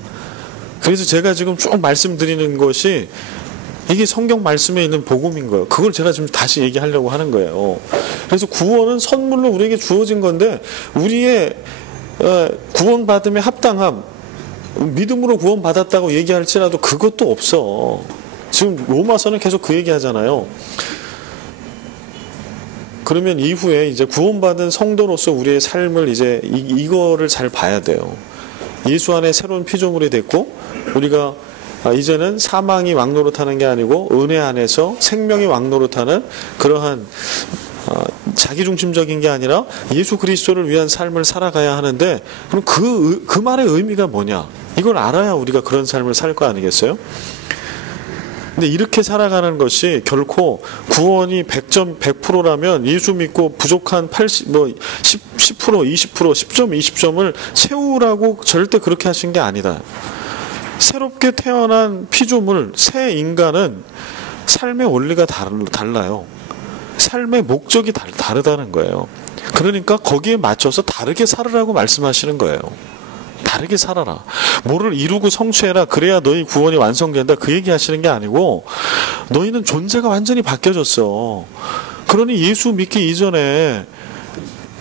그래서 제가 지금 쭉 말씀드리는 것이 이게 성경 말씀에 있는 복음인 거예요. 그걸 제가 지금 다시 얘기하려고 하는 거예요. 그래서 구원은 선물로 우리에게 주어진 건데 우리의 구원받음에 합당함, 믿음으로 구원받았다고 얘기할지라도 그것도 없어. 지금 로마서는 계속 그 얘기하잖아요. 그러면 이후에 이제 구원받은 성도로서 우리의 삶을 이제 이거를 잘 봐야 돼요. 예수 안에 새로운 피조물이 됐고 우리가 이제는 사망이 왕노릇하는 게 아니고 은혜 안에서 생명이 왕노릇하는 그러한 자기중심적인 게 아니라 예수 그리스도를 위한 삶을 살아가야 하는데 그럼 그 말의 의미가 뭐냐? 이걸 알아야 우리가 그런 삶을 살 거 아니겠어요? 근데 이렇게 살아가는 것이 결코 구원이 100%라면 예수 믿고 부족한 10%, 20%, 10점, 20점을 채우라고 절대 그렇게 하신 게 아니다. 새롭게 태어난 피조물, 새 인간은 삶의 원리가 달라요. 삶의 목적이 다르다는 거예요. 그러니까 거기에 맞춰서 다르게 살으라고 말씀하시는 거예요. 다르게 살아라. 뭐를 이루고 성취해라. 그래야 너희 구원이 완성된다. 그 얘기 하시는 게 아니고 너희는 존재가 완전히 바뀌어졌어. 그러니 예수 믿기 이전에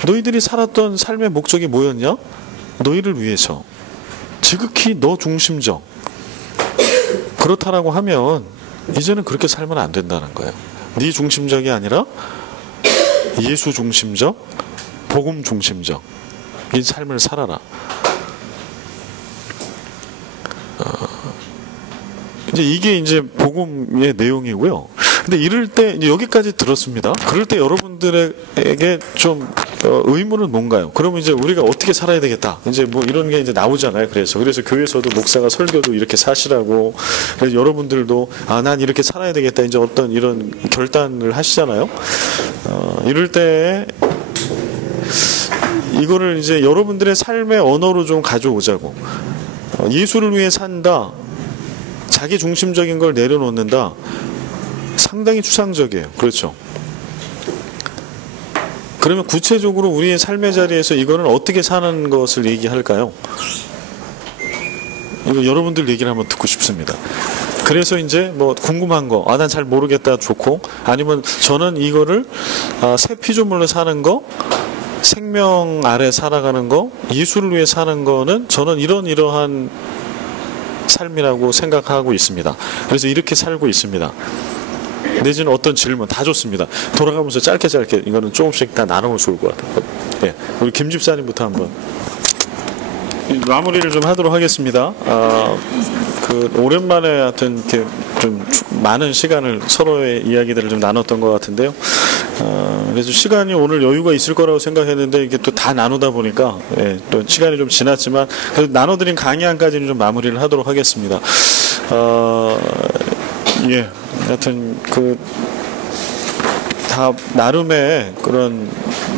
너희들이 살았던 삶의 목적이 뭐였냐? 너희를 위해서. 지극히 너 중심적. 그렇다라고 하면 이제는 그렇게 살면 안 된다는 거예요. 네 중심적이 아니라 예수 중심적, 복음 중심적 이 삶을 살아라. 이제 이게 이제 복음의 내용이고요. 근데 이럴 때 이제 여기까지 들었습니다. 그럴 때 여러분들에게 좀 의무는 뭔가요? 그러면 이제 우리가 어떻게 살아야 되겠다. 이제 뭐 이런 게 이제 나오잖아요. 그래서 교회에서도 목사가 설교도 이렇게 사시라고, 그래서 여러분들도 난 이렇게 살아야 되겠다. 이제 어떤 이런 결단을 하시잖아요. 이럴 때 이거를 이제 여러분들의 삶의 언어로 좀 가져오자고. 예수를 위해 산다. 자기 중심적인 걸 내려놓는다. 상당히 추상적이에요. 그렇죠. 그러면 구체적으로 우리의 삶의 자리에서 이거는 어떻게 사는 것을 얘기할까요? 이거 여러분들 얘기를 한번 듣고 싶습니다. 그래서 이제 뭐 궁금한 거, 난 잘 모르겠다 좋고, 아니면 저는 이거를 새 피조물로 사는 거, 생명 아래 살아가는 거, 예수를 위해 사는 거는 저는 이러한 삶이라고 생각하고 있습니다. 그래서 이렇게 살고 있습니다. 내지는 어떤 질문 다 좋습니다. 돌아가면서 짧게 이거는 조금씩 다 나누면 좋을 것 같아요. 네, 우리 김 집사님부터 한번 마무리를 좀 하도록 하겠습니다. 오랜만에 하여튼 이렇게 좀 많은 시간을 서로의 이야기들을 좀 나눴던 것 같은데요. 그래서 시간이 오늘 여유가 있을 거라고 생각했는데 이게 또 다 나누다 보니까 또 시간이 좀 지났지만 그래도 나눠드린 강의안까지는 좀 마무리를 하도록 하겠습니다. 하여튼 다 나름의 그런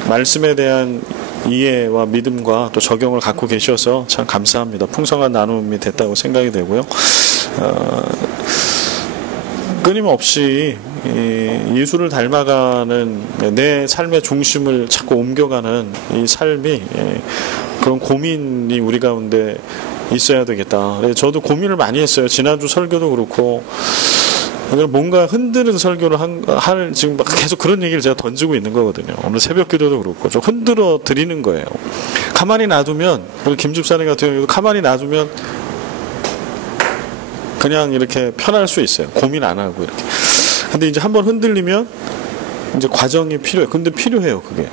말씀에 대한 이해와 믿음과 또 적용을 갖고 계셔서 참 감사합니다. 풍성한 나눔이 됐다고 생각이 되고요. 끊임없이 예수를 닮아가는 내 삶의 중심을 자꾸 옮겨가는 이 삶이 그런 고민이 우리 가운데 있어야 되겠다. 저도 고민을 많이 했어요. 지난주 설교도 그렇고 뭔가 흔드는 설교를 지금 막 계속 그런 얘기를 제가 던지고 있는 거거든요. 오늘 새벽 기도도 그렇고 좀 흔들어 드리는 거예요. 가만히 놔두면, 우리 김 집사님 같은 경우도 가만히 놔두면 그냥 이렇게 편할 수 있어요. 고민 안 하고 이렇게. 근데 이제 한번 흔들리면 이제 과정이 필요해요. 근데 필요해요, 그게.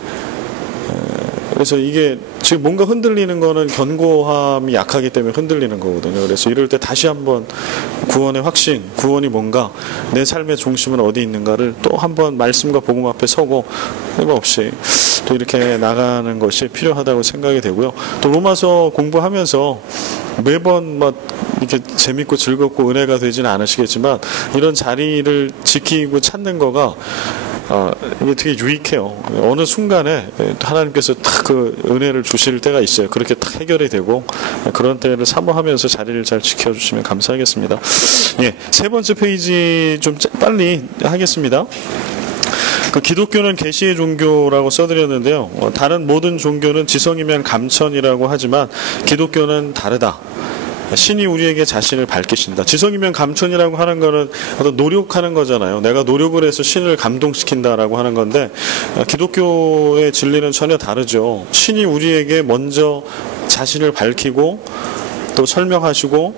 그래서 이게 지금 뭔가 흔들리는 거는 견고함이 약하기 때문에 흔들리는 거거든요. 그래서 이럴 때 다시 한번 구원의 확신, 구원이 뭔가, 내 삶의 중심은 어디 있는가를 또 한번 말씀과 복음 앞에 서고 끊임없이 또 이렇게 나가는 것이 필요하다고 생각이 되고요. 또 로마서 공부하면서 매번 막 이렇게 재밌고 즐겁고 은혜가 되지는 않으시겠지만 이런 자리를 지키고 찾는 거가 이게 되게 유익해요. 어느 순간에 하나님께서 딱 그 은혜를 주실 때가 있어요. 그렇게 딱 해결이 되고 그런 때를 사모하면서 자리를 잘 지켜주시면 감사하겠습니다. 세 번째 페이지 좀 빨리 하겠습니다. 기독교는 계시의 종교라고 써드렸는데요. 다른 모든 종교는 지성이면 감천이라고 하지만 기독교는 다르다. 신이 우리에게 자신을 밝히신다. 지성이면 감천이라고 하는 거는 어떤 노력하는 거잖아요. 내가 노력을 해서 신을 감동시킨다라고 하는 건데 기독교의 진리는 전혀 다르죠. 신이 우리에게 먼저 자신을 밝히고 또 설명하시고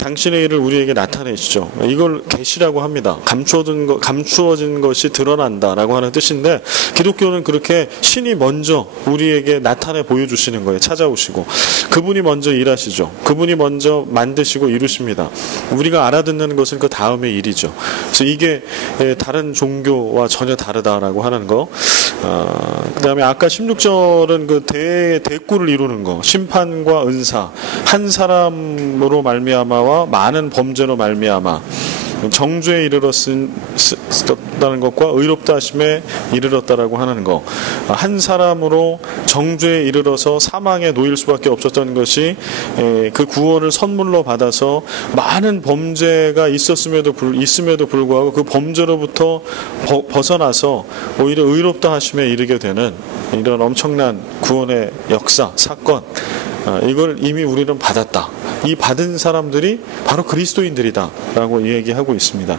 당신의 일을 우리에게 나타내시죠. 이걸 계시라고 합니다. 감추어진 것이 드러난다라고 하는 뜻인데 기독교는 그렇게 신이 먼저 우리에게 나타내 보여주시는 거예요. 찾아오시고 그분이 먼저 일하시죠. 그분이 먼저 만드시고 이루십니다. 우리가 알아듣는 것은 그 다음의 일이죠. 그래서 이게 다른 종교와 전혀 다르다라고 하는 거. 그 다음에 아까 16절은 그 대꾸를 이루는 거, 심판과 은사, 한 사람으로 말미암아와 많은 범죄로 말미암아 정죄에 이르렀다는 것과 의롭다 하심에 이르렀다라고 하는 거, 한 사람으로 정죄에 이르러서 사망에 놓일 수밖에 없었던 것이 그 구원을 선물로 받아서 많은 범죄가 있음에도 불구하고 그 범죄로부터 벗어나서 오히려 의롭다 하심에 이르게 되는 이런 엄청난 구원의 역사, 사건, 이걸 이미 우리는 받았다. 이 받은 사람들이 바로 그리스도인들이다 라고 얘기하고 있습니다.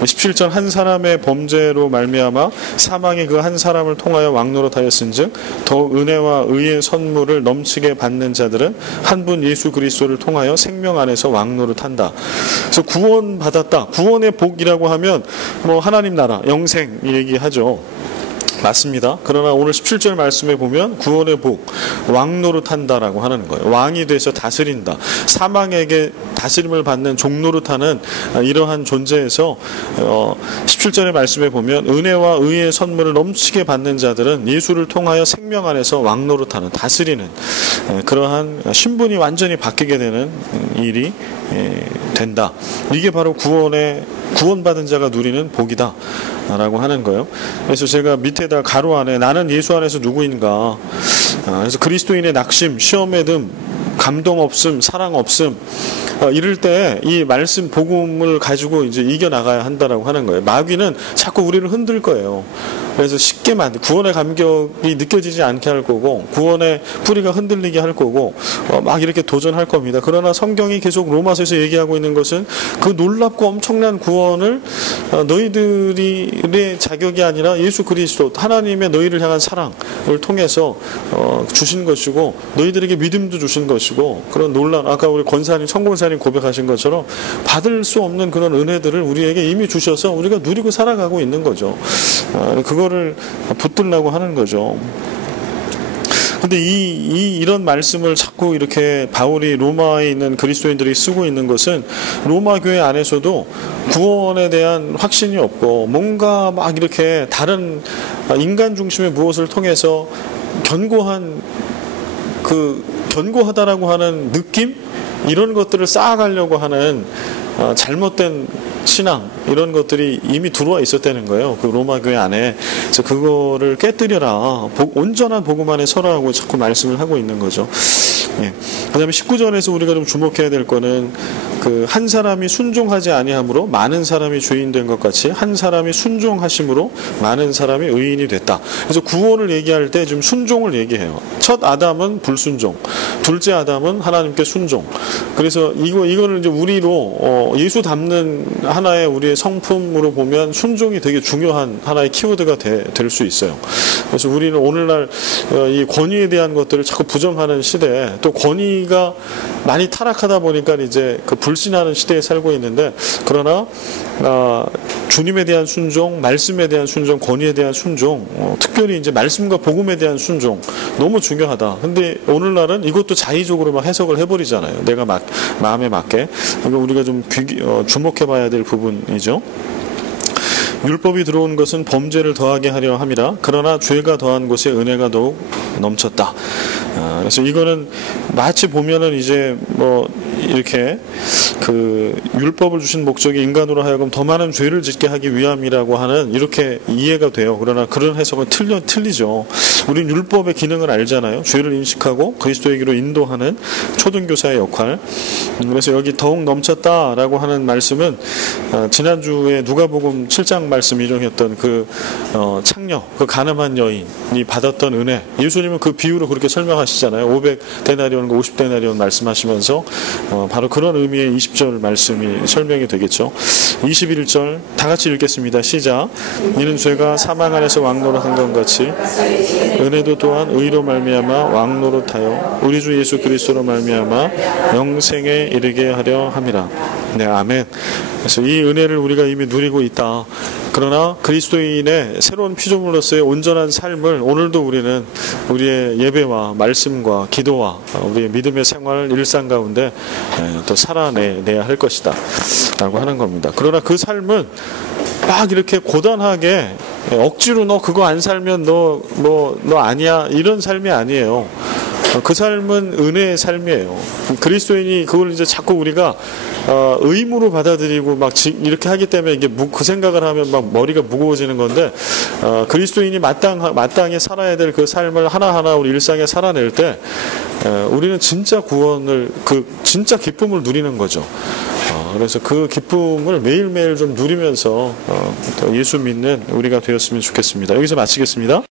17절 한 사람의 범죄로 말미암아 사망이 그 한 사람을 통하여 왕노릇하였은즉 더 은혜와 의의 선물을 넘치게 받는 자들은 한 분 예수 그리스도를 통하여 생명 안에서 왕노릇한다. 그래서 구원 받았다. 구원의 복이라고 하면 뭐 하나님 나라, 영생 얘기하죠. 맞습니다. 그러나 오늘 17절 말씀에 보면 구원의 복, 왕노릇한다라고 하는 거예요. 왕이 돼서 다스린다. 사망에게 다스림을 받는 종노릇하는 이러한 존재에서 17절의 말씀에 보면 은혜와 의의 선물을 넘치게 받는 자들은 예수를 통하여 생명 안에서 왕노릇하는, 다스리는 그러한 신분이 완전히 바뀌게 되는 일이 된다. 이게 바로 구원받은 자가 누리는 복이다 라고 하는 거예요. 그래서 제가 밑에다 가로 안에 나는 예수 안에서 누구인가, 그래서 그리스도인의 낙심, 시험의 듬, 감동 없음, 사랑 없음, 이럴 때 이 말씀 복음을 가지고 이제 이겨나가야 한다라고 하는 거예요. 마귀는 자꾸 우리를 흔들 거예요. 그래서 쉽게 구원의 감격이 느껴지지 않게 할 거고, 구원의 뿌리가 흔들리게 할 거고, 막 이렇게 도전할 겁니다. 그러나 성경이 계속 로마서에서 얘기하고 있는 것은 그 놀랍고 엄청난 구원을 너희들의 자격이 아니라 예수 그리스도 하나님의 너희를 향한 사랑을 통해서 주신 것이고, 너희들에게 믿음도 주신 것이고, 그런 놀란, 아까 우리 천권사님 고백하신 것처럼 받을 수 없는 그런 은혜들을 우리에게 이미 주셔서 우리가 누리고 살아가고 있는 거죠. 그거를 붙들려고 하는 거죠. 근데 이런 말씀을 자꾸 이렇게 바울이 로마에 있는 그리스도인들이 쓰고 있는 것은 로마 교회 안에서도 구원에 대한 확신이 없고, 뭔가 막 이렇게 다른 인간 중심의 무엇을 통해서 견고하다라고 하는 느낌? 이런 것들을 쌓아가려고 하는 잘못된 신앙, 이런 것들이 이미 들어와 있었다는 거예요. 그 로마 교회 안에. 그래서 그거를 깨뜨려라. 온전한 복음 안에 서라고 자꾸 말씀을 하고 있는 거죠. 예. 그다음에 19절에서 우리가 좀 주목해야 될 거는 그 한 사람이 순종하지 아니함으로 많은 사람이 죄인 된 것 같이 한 사람이 순종하심으로 많은 사람이 의인이 됐다. 그래서 구원을 얘기할 때 좀 순종을 얘기해요. 첫 아담은 불순종, 둘째 아담은 하나님께 순종. 그래서 이거를 이제 우리로 예수 닮는 하나의 우리의 성품으로 보면 순종이 되게 중요한 하나의 키워드가 될 수 있어요. 그래서 우리는 오늘날 이 권위에 대한 것들을 자꾸 부정하는 시대에, 또 권위가 많이 타락하다 보니까 이제 그 불신하는 시대에 살고 있는데, 그러나 주님에 대한 순종, 말씀에 대한 순종, 권위에 대한 순종, 특별히 이제 말씀과 복음에 대한 순종 너무 중요하다. 근데 오늘날은 이것도 자의적으로 막 해석을 해버리잖아요. 내가 마음에 맞게. 이거 우리가 좀 주목해봐야 될 부분이죠. 율법이 들어온 것은 범죄를 더하게 하려 함이라. 그러나 죄가 더한 곳에 은혜가 더욱 넘쳤다. 그래서 이거는 마치 보면은 이제 뭐 이렇게 그 율법을 주신 목적이 인간으로 하여금 더 많은 죄를 짓게 하기 위함이라고 하는 이렇게 이해가 돼요. 그러나 그런 해석은 틀리죠. 우린 율법의 기능을 알잖아요. 죄를 인식하고 그리스도에게로 인도하는 초등교사의 역할. 그래서 여기 더욱 넘쳤다라고 하는 말씀은 지난주에 누가복음 7장 말씀 인용했던 그 창녀, 그 가늠한 여인이 받았던 은혜. 예수님은 그 비유로 그렇게 설명하시잖아요. 500데나리온과 50데나리온 말씀하시면서 바로 그런 의미의 20절 말씀이 설명이 되겠죠. 21절 다 같이 읽겠습니다. 시작. 이는 죄가 사망 안에서 왕노릇한 것 같이 은혜도 또한 의로 말미암아 왕노릇하여 우리 주 예수 그리스도로 말미암아 영생에 이르게 하려 함이라. 네, 아멘. 그래서 이 은혜를 우리가 이미 누리고 있다. 그러나 그리스도인의 새로운 피조물로서의 온전한 삶을 오늘도 우리는 우리의 예배와 말씀과 기도와 우리의 믿음의 생활, 일상 가운데 또 살아내야 할 것이다 라고 하는 겁니다. 그러나 그 삶은 막 이렇게 고단하게 억지로 너 그거 안 살면 너 아니야, 이런 삶이 아니에요. 그 삶은 은혜의 삶이에요. 그리스도인이 그걸 이제 자꾸 우리가 의무로 받아들이고 막 이렇게 하기 때문에 이게 그 생각을 하면 막 머리가 무거워지는 건데, 그리스도인이 마땅히 살아야 될 그 삶을 하나하나 우리 일상에 살아낼 때 우리는 진짜 구원을, 진짜 기쁨을 누리는 거죠. 그래서 그 기쁨을 매일매일 좀 누리면서 예수 믿는 우리가 되었으면 좋겠습니다. 여기서 마치겠습니다.